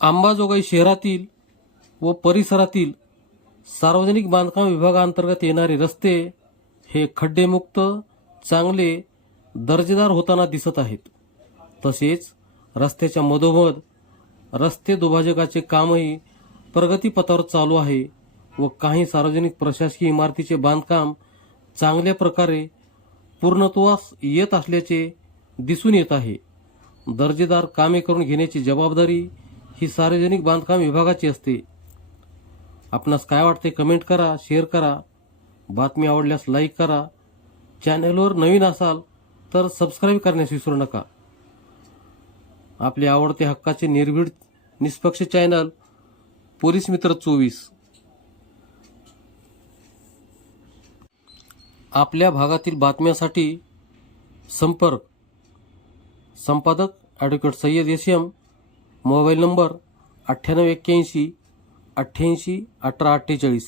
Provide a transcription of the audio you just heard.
अंबाजोगाई शहरातील व परिसरातील सार्वजनिक बांधकाम विभागाअंतर्गत येणारे रस्ते हे खड्डेमुक्त, चांगले, दर्जेदार होताना दिसत आहेत. तसेच रस्त्याच्या मधोमध रस्ते दुभाजकाचे कामही प्रगतीपथावर चालू आहे व काही सार्वजनिक प्रशासकीय इमारतीचे बांधकाम चांगल्या प्रकारे पूर्णत्वास येत असल्याचे दिसून येत आहे. दर्जेदार कामे करून घेण्याची जबाबदारी ही सार्वजनिक बांधकाम विभागाची असते. आपणास काय वाटते कमेंट करा, शेअर करा. बातमी आवडल्यास लाईक करा. चॅनलवर नवीन असाल तर सबस्क्राईब करण्यास विसरू नका. आपले आवडते हक्काचे निर्भीड निष्पक्ष चॅनल पोलीस मित्र 24. आपल्या भागातील बातम्यांसाठी संपर्क संपादक advocate Syed M. Mobile number 9881 88 18 48.